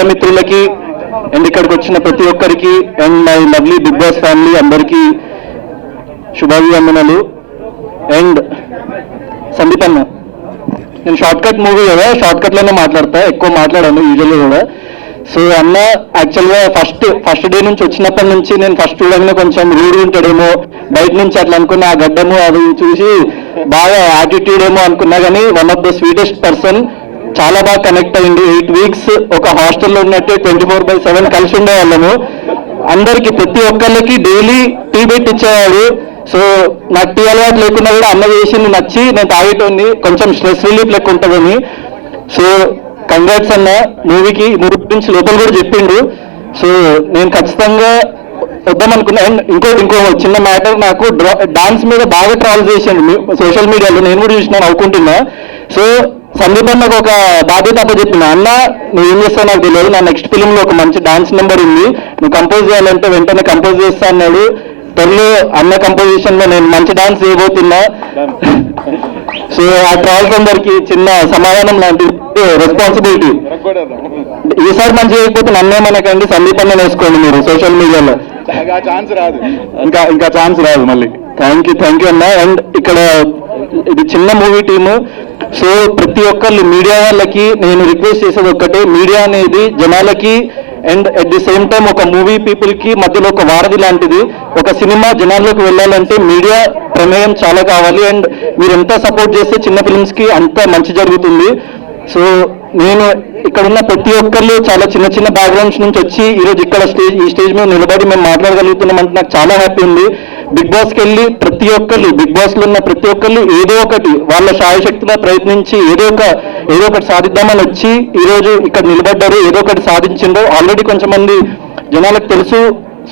Media మిత్రులకి and ఇక్కడికి వచ్చిన ప్రతి ఒక్కరికి and my lovely big boss family అందరికీ శుభాభివందనలు. అండ్ సందీప్ అన్న నేను షార్ట్ కట్ మూవీ కదా షార్ట్ కట్లోనే మాట్లాడతా ఎక్కువ మాట్లాడాను యూజువల్లీ కూడా. సో అన్న యాక్చువల్గా ఫస్ట్ ఫస్ట్ డే నుంచి వచ్చినప్పటి నుంచి నేను ఫస్ట్ చూడగానే కొంచెం రూడ్ ఉంటాడేమో బయట నుంచి అట్లా అనుకున్న ఆ గడ్డము అది చూసి బాగా యాటిట్యూడ్ ఏమో అనుకున్నా కానీ one of the sweetest person చాలా బాగా కనెక్ట్ అయ్యింది ఎయిట్ వీక్స్ ఒక హాస్టల్లో ఉన్నట్టే ట్వంటీ ఫోర్ బై సెవెన్ కలిసి ఉండేవాళ్ళము. అందరికి ప్రతి ఒక్కళ్ళకి డైలీ టీ పెట్టి ఇచ్చేవాడు సో నాకు టీ అలవాటు లేకుండా కూడా అన్న చేసింది నచ్చి నేను తాగేటోని కొంచెం స్ట్రెస్ రిలీఫ్ లెక్క ఉంటుందని. సో కంగ్రాట్స్ అన్న. మూవీకి మూవీ గురించి లోపల కూడా చెప్పిండు. సో నేను ఖచ్చితంగా వద్దామనుకున్నా. అండ్ ఇంకో ఇంకో చిన్న మ్యాటర్ నాకు డాన్స్ మీద బాగా ట్రావెల్ చేసిండు. సోషల్ మీడియాలో నేను కూడా చూసిన అనుకుంటున్నా. సో సందీప్ అన్నకు ఒక బాధ్యత అప్ప చెప్పిన అన్న నువ్వు ఏం చేస్తావు నాకు తెలియదు. నా నెక్స్ట్ ఫిలిం లో ఒక మంచి డాన్స్ నెంబర్ ఉంది. నువ్వు కంపోజ్ చేయాలంటే వెంటనే కంపోజ్ చేస్తా అన్నాడు. త్వరలో అన్న కంపోజిషన్లో నేను మంచి డాన్స్ చేయబోతున్నా. సో ఆ ట్రావెల్స్ అందరికి చిన్న సమాధానం లాంటి రెస్పాన్సిబిలిటీ ఈసారి మంచి చేయకపోతే నన్నేమనకండి సందీప్ అన్న వేసుకోండి మీరు సోషల్ మీడియాలో ఛాన్స్ రాదు. ఇంకా ఇంకా ఛాన్స్ రాదు మళ్ళీ. థ్యాంక్ యూ థ్యాంక్ యూ అన్న. అండ్ ఇక్కడ ఇది చిన్న మూవీ టీము సో ప్రతి ఒక్కళ్ళు మీడియా వాళ్ళకి నేను రిక్వెస్ట్ చేసేది ఒక్కటే మీడియా అనేది జనాలకి and at the same time ఒక మూవీ పీపుల్కి మధ్యలో ఒక వారధి లాంటిది. ఒక సినిమా జనాల్లోకి వెళ్ళాలంటే మీడియా ప్రమేయం చాలా కావాలి అండ్ మీరు ఎంత సపోర్ట్ చేస్తే చిన్న ఫిల్మ్స్కి అంత మంచి జరుగుతుంది. సో నేను ఇక్కడ ఉన్న ప్రతి ఒక్కళ్ళు చాలా చిన్న చిన్న బ్యాక్గ్రౌండ్స్ నుంచి వచ్చి ఈరోజు ఇక్కడ స్టేజ్ ఈ స్టేజ్ మీద నిలబడి మేము మాట్లాడగలుగుతున్నాం అంటే నాకు చాలా హ్యాపీ ఉంది. బిగ్ బాస్కి వెళ్ళి ప్రతి ఒక్కళ్ళు బిగ్ బాస్లో ఉన్న ప్రతి ఒక్కళ్ళు ఏదో ఒకటి వాళ్ళ శాయశక్తిగా ప్రయత్నించి ఏదో ఒక ఏదో ఒకటి సాధిద్దామని వచ్చి ఈ రోజు ఇక్కడ నిలబడ్డారు ఏదో ఒకటి సాధించిండ్రు. ఆల్రెడీ కొంచెం మంది జనాలకు తెలుసు.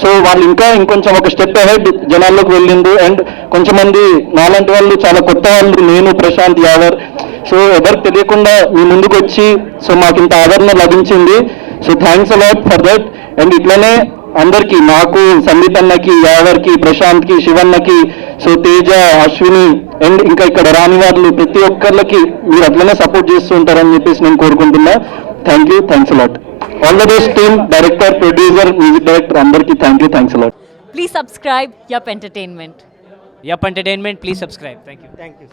సో వాళ్ళు ఇంకా ఇంకొంచెం ఒక స్టెప్ అహెడ్ జనాల్లోకి వెళ్ళిండు అండ్ కొంచెం మంది నాలాంటి వాళ్ళు చాలా కొత్త వాళ్ళు నేను ప్రశాంత్ యావర్. సో ఎవరికి తెలియకుండా మీ ముందుకు వచ్చి సో మాకు ఇంత ఆదరణ లభించింది so thanks a lot for that and ఇట్లనే అందరికి నాకు సందీప్ అన్నకి యావర్కి ప్రశాంత్కి శివన్నకి సో తేజ అశ్విని అండ్ ఇంకా ఇక్కడ రాని వాళ్ళు ప్రతి ఒక్కరికి మీరు అట్లనే సపోర్ట్ చేస్తూ ఉంటారని చెప్పేసి నేను కోరుకుంటున్నా thank you thanks a lot all the best team director producer music director అందరికీ thank you thanks a lot Please subscribe Yup Entertainment. Yup Entertainment, please subscribe. Thank you. Thank you